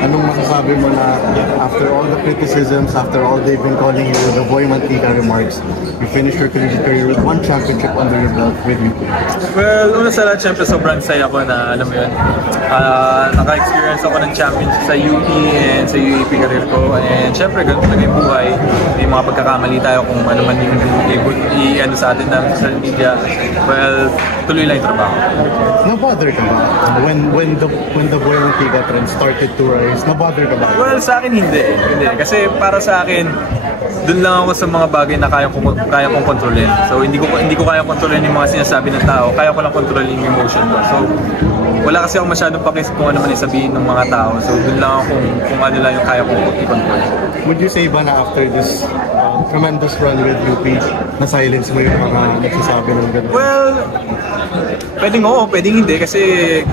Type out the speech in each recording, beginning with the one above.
Anong masasabi mo na after all the criticisms, after all they've been calling you the Boy Mantika remarks, you finished your collegiate career with 1 championship under your belt with UP? Well, una sa lahat, syempre sobrang saya ko na, alam mo yun, naka-experience ako ng championship sa UP and sa UAP career ko. And syempre, ganun talaga yung buhay. May mga pagkakamali tayo kung ano man yung i-ano sa atin ng social media. Well, tuloy lang yung trabaho. Na-bother ka ba? When the Boy Mantika trend started to rise, na-bother ka ba? Well, sa akin hindi. Kasi para sa akin, doon lang ako sa mga bagay na kaya kong kontrolin. So hindi ko kaya kontrolin yung mga sinasabi ng tao. Kaya ko lang kontrolin yung emotion ko. So wala kasi ako masyadong pakis kung ano man yung sabihin ng mga tao. So doon lang ako kung ano lang yung kaya kong i-control. Would you say ba na after this tremendous run with UP, na-silence mo yung mga nagsasabi ng gano'n? Well, pwedeng oo, pwedeng hindi. Kasi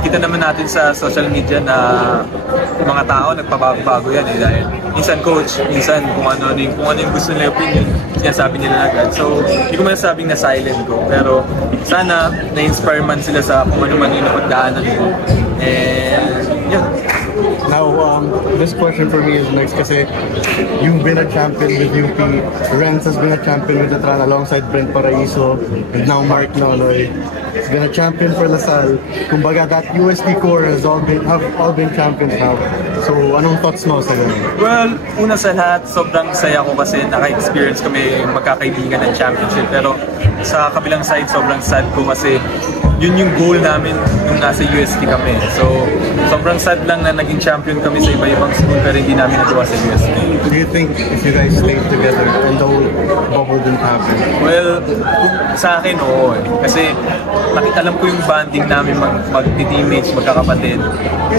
kita naman natin sa social media na mga tao nagpabago-bago yan eh. Dahil minsan coach, minsan kung ano yung gusto nila opinion, sinasabi nila agad. So, hindi ko masasabing na silent ko. Pero sana na-inspire man sila sa kung ano man yung napagdaanan ko. And yun. Now, this question for me is next kasi you've been a champion with UP. Renz has been a champion with Letran alongside Brent Paraiso and now Mark Nonoy. He's been a champion for LaSalle. Kumbaga, that UST core have all been champions now. So, anong thoughts mo sa ganun? Well, una sa lahat, sobrang saya ko kasi naka-experience kami magkakaibigan ng championship. Pero sa kabilang side, sobrang sad ko kasi yun yung goal namin nung nasa UST kami. So, sobrang sad lang na naging champion kami sa iba-ibang school pero hindi namin nagawa sa UST. Do you think if you guys stayed together and the whole bubble didn't happen? Well, sa akin, oo eh. Kasi alam ko yung bonding namin mag-teammates, magkakapatid.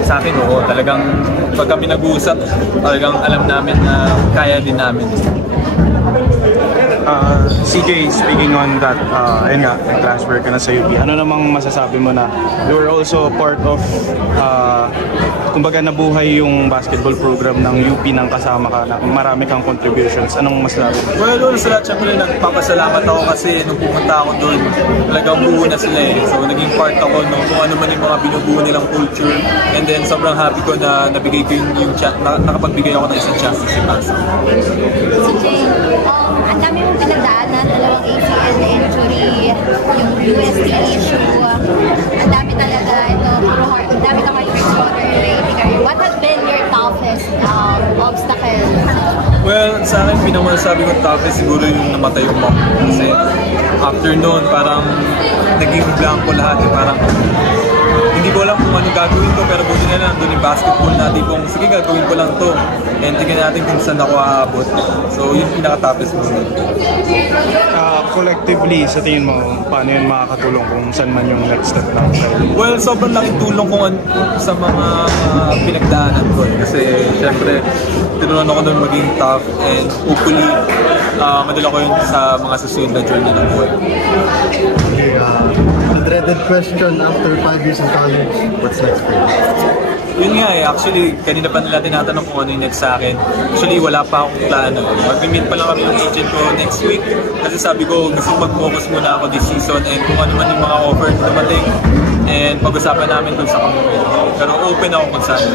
Sa akin, oo. Talagang pag kami nag-uusap, talagang alam namin na kaya din namin. CJ, speaking on that, ayun nga, transfer ka na sa UP. Ano namang masasabi mo na you were also part of, kumbaga nabuhay yung basketball program ng UP nang kasama ka, na marami kang contributions. Anong masasabi mo? Well, sa lahat, syempre nagpapasalamat ako kasi nung pumunta ako doon, talagang buo na sila eh. So, naging part ako no, kung ano man yung mga binubuo nilang culture. And then, sobrang happy ko na nabigay ko nakapagbigay ako ng isang chance sa Pasa. Ang dami mong pinagdaanan, dalawang ACL na injury, yung UST issue, ang dami talaga, ang dami ka hard work for your career. What has been your toughest obstacle? Well, sa akin, pinamasabi ko toughest siguro yung namatay yung mom ko. Kasi after noon, parang naging blanco lahat. Parang hindi ko alam kung ano gagawin ko, pero buti na lang doon yung basketball natin kung sige gagawin ko lang to and tingnan natin kung saan ako aabot. So yun pinaka-toughest mo. Collectively, sa tingin mo, paano yun makakatulong kung saan man yung next step lang? Well, sobrang laking tulong kung sa mga pinagdaanan ko eh. Kasi syempre, tinuruan ako doon maging tough and hopefully madala ko yun sa mga susunod na journey ng buhay. The dreaded question after 5 years in college, what's next for you? Yun nga eh, actually, kanina pa nila tinatanong kung ano yung next sa akin. Actually, wala pa akong plano eh. Mag-meet pa lang kami yung agent ko next week. Kasi sabi ko, gusto mag-focus muna ako this season and kung ano man yung mga offer na dumating and pag-usapan namin dun sa kamay. Pero open ako kung saan.